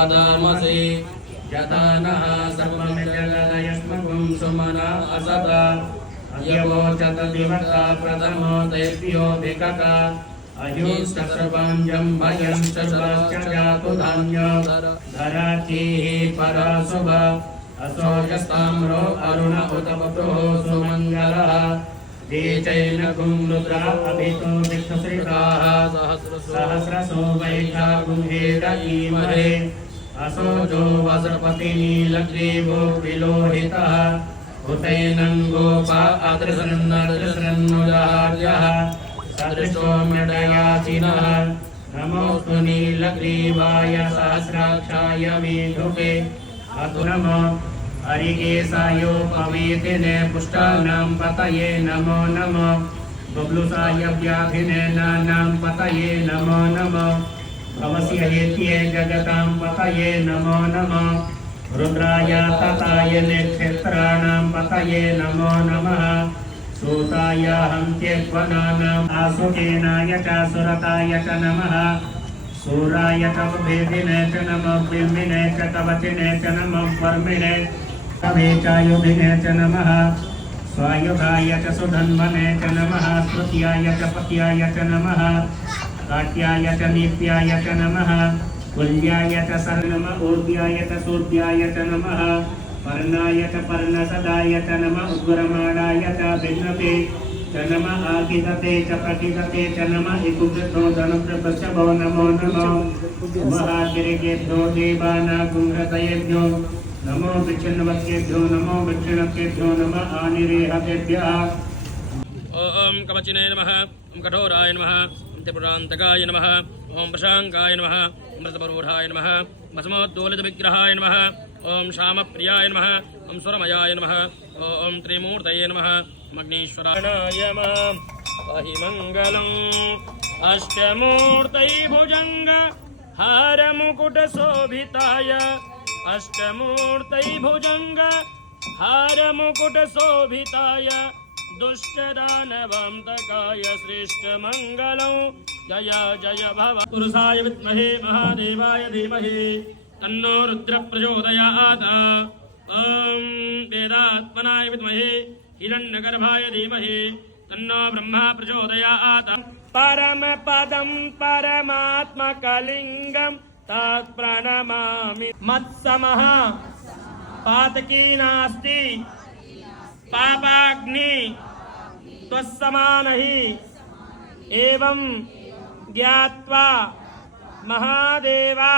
वदामसि यथा नः सर्वं जगदयस्मकं सुमना असदा अयवोचत दिवता प्रथमो देव्यो विकका अयुश्च सर्वं भयं च सरश्च जातु धान्य धरातीः परशुभ असो यस्ताम्रो अरुण उत वपुः सुमङ्गलः तेजैनगुं रुद्रा अभितो विश्वश्रिताः सहस्रशो वैखा गुंहेर ईमहे असो जो वज्रपति नीलग्रीवो विलोहितः हुतैनं गोपा अदृशन्नदृशन्नुजार्यः सदृशो मृडयाचिनः नमोऽस्तु नीलग्रीवाय सहस्राक्षाय मेधुके अतु नमो हरिकेशायोपवीतिने पुष्टानां पतये नमो नमो बब्लुसाय व्याधिने नानां पतये नमो नमो भवस्य हेत्ये जगतां पतये नमो नमो रुद्राय तताय नेक्षत्राणां पतये नमो नमः सूताय हन्त्यक्वनानाम् आसुकेनाय च सुरताय च नमः सूराय तव भेदिने च नमः बिम्बिने च कवचिने च नमः वर्मिणे तवेचायुधिने च नमः स्वायुधाय च सुधन्वने च नमः स्तुत्याय च पत्याय च नमः काट्याय च नीत्याय च नमः कुल्याय च सर्वनम ऊर्ध्याय च सूर्याय च नमः पर्णाय च पर्णसदाय च नमः उग्रमाणाय च भिन्नते च नमः आकिदते च प्रकिदते च नमः इकुवृद्धो धनुप्रपश्चभो नमो नमो महागिरिकेभ्यो देवानागुंहृतयेभ्यो नमो विच्छिन्नवत्केभ्यो नमो विच्छिन्नकेभ्यो नमः आनिरेहतेभ्यः। ओम कवचिने नमः, ओम कठोराय नमः, ओम त्रिपुरान्तकाय नमः, ओम प्रशांकाय नमः, ओम मृतपरूढाय नमः, भस्मोद्दोलितविग्रहाय नमः, ओम श्यामप्रियाय नमः, ओम स्वरमयाय नमः, ओम त्रिमूर्तये नमः, ओम अग्नीश्वराय नमः। पाहि मङ्गलम् अष्टमूर्तये भुजङ्ग हारमुकुटशोभिताय अष्टमूर्तये भुजङ्ग हारमुकुटशोभिताय दुष्टदानवन्तकाय श्रेष्ठमङ्गलं जय जय भव। पुरुषाय विद्महे महादेवाय धीमहि तन्नो रुद्र प्रचोदयात्। ॐ वेदात्मनाय विद्महे हिरण्यगर्भाय धीमहि तन्नो ब्रह्मा प्रचोदयात्। परमपदं परमात्मकलिङ्गं तत्प्रणमामि। मत्समः पातकी नास्ति पापाग्नि त्वत्समानहि एवं ज्ञात्वा महादेवा